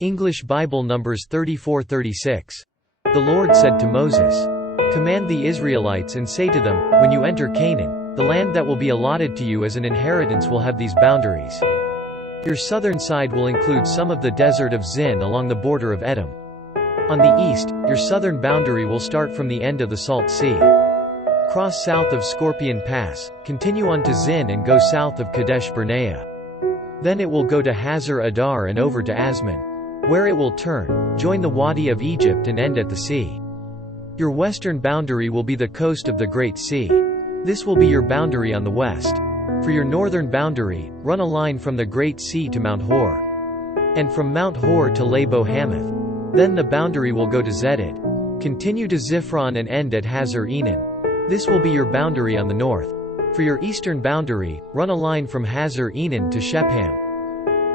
English Bible Numbers 34:36. The Lord said to Moses, "Command the Israelites and say to them, when you enter Canaan, the land that will be allotted to you as an inheritance will have these boundaries. Your southern side will include some of the desert of Zin along the border of Edom. On the east, your southern boundary will start from the end of the Salt Sea. Cross south of Scorpion Pass, continue on to Zin and go south of Kadesh Barnea. Then it will go to Hazar Adar and over to Asman, where it will turn, join the Wadi of Egypt and end at the sea. Your western boundary will be the coast of the Great Sea. This will be your boundary on the west. For your northern boundary, run a line from the Great Sea to Mount Hor. And from Mount Hor to Labo Hamath. Then the boundary will go to Zedad. Continue to Ziphron and end at Hazar Enan. This will be your boundary on the north. For your eastern boundary, run a line from Hazar Enan to Shepham.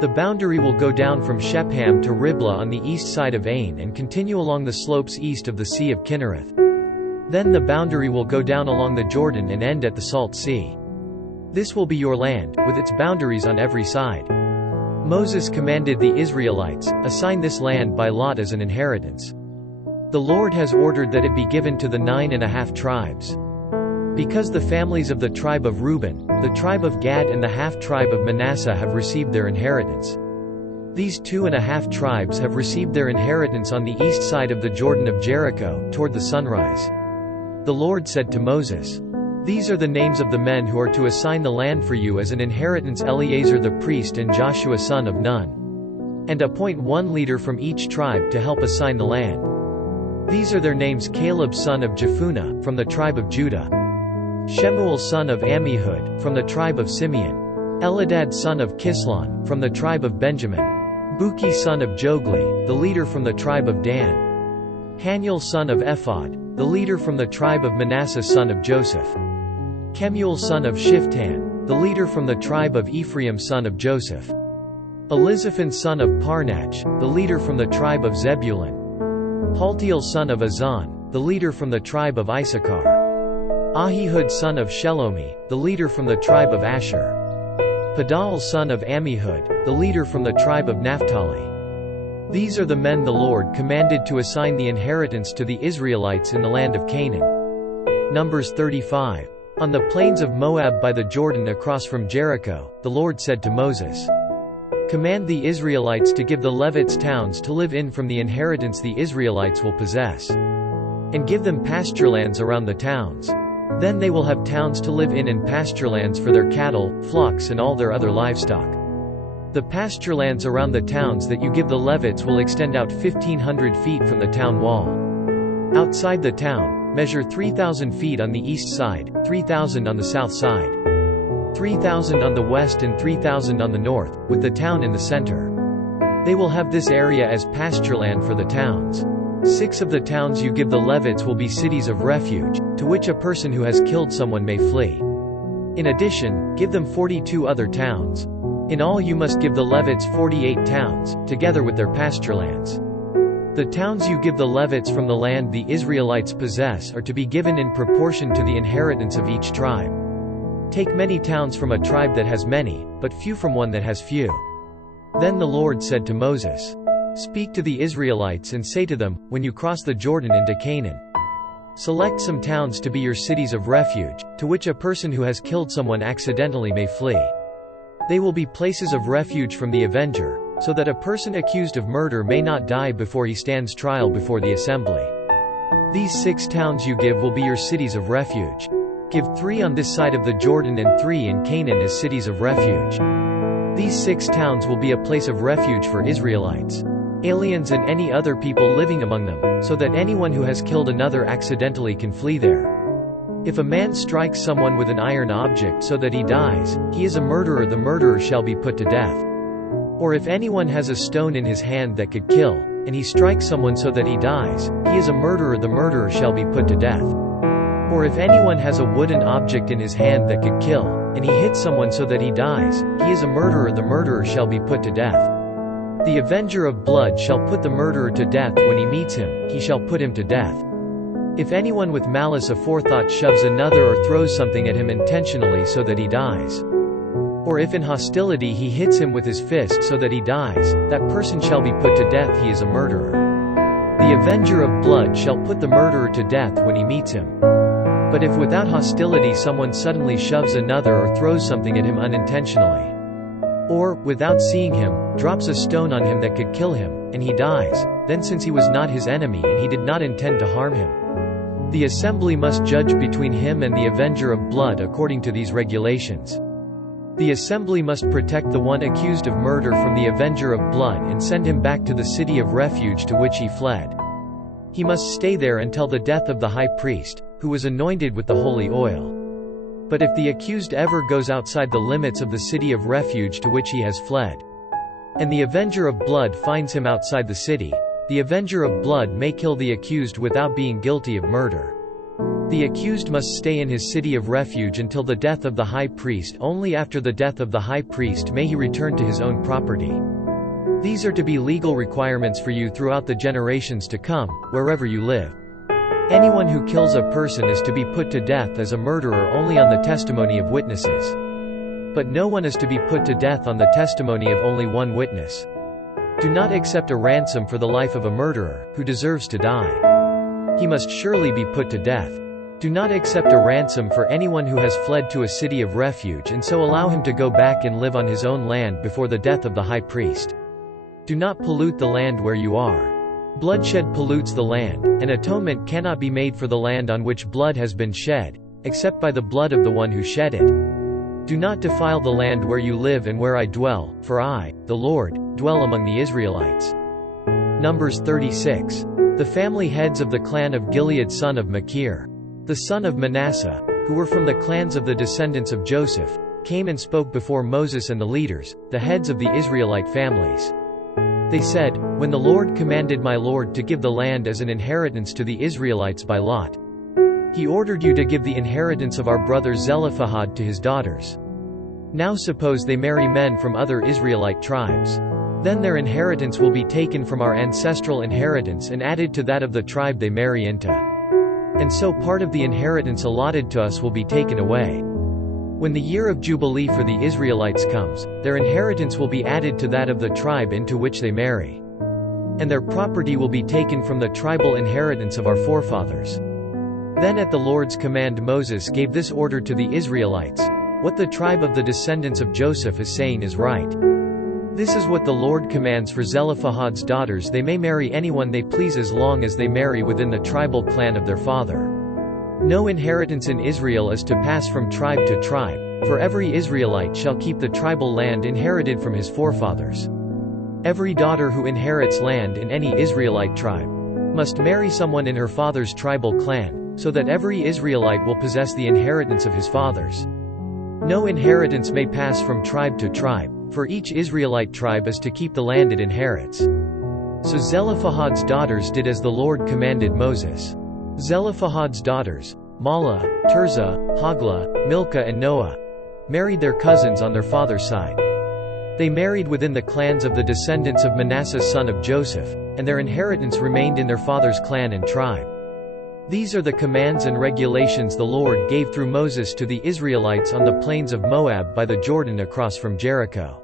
The boundary will go down from Shepham to Riblah on the east side of Ain and continue along the slopes east of the Sea of Kinnereth. Then the boundary will go down along the Jordan and end at the Salt Sea. This will be your land, with its boundaries on every side." Moses commanded the Israelites, "Assign this land by lot as an inheritance. The Lord has ordered that it be given to the 9.5 tribes. Because the families of the tribe of Reuben, the tribe of Gad and the half-tribe of Manasseh have received their inheritance. These 2.5 tribes have received their inheritance on the east side of the Jordan of Jericho, toward the sunrise." The Lord said to Moses, "These are the names of the men who are to assign the land for you as an inheritance: Eleazar the priest and Joshua son of Nun. And appoint one leader from each tribe to help assign the land. These are their names: Caleb son of Jephunneh, from the tribe of Judah. Shemuel son of Ammihud, from the tribe of Simeon. Eladad son of Kislon, from the tribe of Benjamin. Buki son of Jogli, the leader from the tribe of Dan. Haniel son of Ephod, the leader from the tribe of Manasseh son of Joseph. Kemuel son of Shiftan, the leader from the tribe of Ephraim son of Joseph. Elizaphan son of Parnach, the leader from the tribe of Zebulun. Paltiel son of Azan, the leader from the tribe of Issachar. Ahihud son of Shelomi, the leader from the tribe of Asher. Padal son of Ammihud, the leader from the tribe of Naphtali. These are the men the Lord commanded to assign the inheritance to the Israelites in the land of Canaan. Numbers 35. On the plains of Moab by the Jordan across from Jericho, the Lord said to Moses, "Command the Israelites to give the Levites towns to live in from the inheritance the Israelites will possess. And give them pasturelands around the towns. Then they will have towns to live in and pasturelands for their cattle, flocks and all their other livestock. The pasturelands around the towns that you give the Levites will extend out 1,500 feet from the town wall. Outside the town, measure 3,000 feet on the east side, 3,000 on the south side, 3,000 on the west and 3,000 on the north, with the town in the center. They will have this area as pastureland for the towns. 6 of the towns you give the Levites will be cities of refuge, to which a person who has killed someone may flee. In addition, give them 42 other towns. In all you must give the Levites 48 towns, together with their pasturelands. The towns you give the Levites from the land the Israelites possess are to be given in proportion to the inheritance of each tribe. Take many towns from a tribe that has many, but few from one that has few." Then the Lord said to Moses, "Speak to the Israelites and say to them, when you cross the Jordan into Canaan, select some towns to be your cities of refuge, to which a person who has killed someone accidentally may flee. They will be places of refuge from the avenger, so that a person accused of murder may not die before he stands trial before the assembly. These 6 towns you give will be your cities of refuge. Give 3 on this side of the Jordan and 3 in Canaan as cities of refuge. These 6 towns will be a place of refuge for Israelites, aliens and any other people living among them, so that anyone who has killed another accidentally can flee there. If a man strikes someone with an iron object so that he dies, he is a murderer, the murderer shall be put to death. Or if anyone has a stone in his hand that could kill, and he strikes someone so that he dies, he is a murderer, the murderer shall be put to death. Or if anyone has a wooden object in his hand that could kill, and he hits someone so that he dies, he is a murderer, the murderer shall be put to death. The avenger of blood shall put the murderer to death when he meets him, he shall put him to death. If anyone with malice aforethought shoves another or throws something at him intentionally so that he dies, Or if in hostility he hits him with his fist so that he dies, that person shall be put to death, he is a murderer. The avenger of blood shall put the murderer to death when he meets him. But if without hostility someone suddenly shoves another or throws something at him unintentionally, or, without seeing him, drops a stone on him that could kill him, and he dies, then since he was not his enemy and he did not intend to harm him, the assembly must judge between him and the avenger of blood according to these regulations. The assembly must protect the one accused of murder from the avenger of blood and send him back to the city of refuge to which he fled. He must stay there until the death of the high priest, who was anointed with the holy oil. But if the accused ever goes outside the limits of the city of refuge to which he has fled, and the avenger of blood finds him outside the city, the avenger of blood may kill the accused without being guilty of murder. The accused must stay in his city of refuge until the death of the high priest. Only after the death of the high priest may he return to his own property. These are to be legal requirements for you throughout the generations to come, wherever you live. Anyone who kills a person is to be put to death as a murderer only on the testimony of witnesses. But no one is to be put to death on the testimony of only one witness. Do not accept a ransom for the life of a murderer, who deserves to die. He must surely be put to death. Do not accept a ransom for anyone who has fled to a city of refuge and so allow him to go back and live on his own land before the death of the high priest. Do not pollute the land where you are. Bloodshed pollutes the land, and atonement cannot be made for the land on which blood has been shed, except by the blood of the one who shed it. Do not defile the land where you live and where I dwell, for I, the Lord, dwell among the Israelites. Numbers 36. The family heads of the clan of Gilead son of Machir, the son of Manasseh, who were from the clans of the descendants of Joseph, came and spoke before Moses and the leaders, the heads of the Israelite families. They said, "When the Lord commanded my Lord to give the land as an inheritance to the Israelites by lot, He ordered you to give the inheritance of our brother Zelophehad to his daughters. Now suppose they marry men from other Israelite tribes. Then their inheritance will be taken from our ancestral inheritance and added to that of the tribe they marry into. And so part of the inheritance allotted to us will be taken away. When the year of Jubilee for the Israelites comes, their inheritance will be added to that of the tribe into which they marry. And their property will be taken from the tribal inheritance of our forefathers." Then at the Lord's command Moses gave this order to the Israelites, "What the tribe of the descendants of Joseph is saying is right. This is what the Lord commands for Zelophehad's daughters: they may marry anyone they please as long as they marry within the tribal clan of their father. No inheritance in Israel is to pass from tribe to tribe, for every Israelite shall keep the tribal land inherited from his forefathers. Every daughter who inherits land in any Israelite tribe must marry someone in her father's tribal clan, so that every Israelite will possess the inheritance of his fathers. No inheritance may pass from tribe to tribe, for each Israelite tribe is to keep the land it inherits." So Zelophehad's daughters did as the Lord commanded Moses. Zelophehad's daughters, Mahlah, Tirzah, Hoglah, Milcah and Noah, married their cousins on their father's side. They married within the clans of the descendants of Manasseh son of Joseph, and their inheritance remained in their father's clan and tribe. These are the commands and regulations the Lord gave through Moses to the Israelites on the plains of Moab by the Jordan across from Jericho.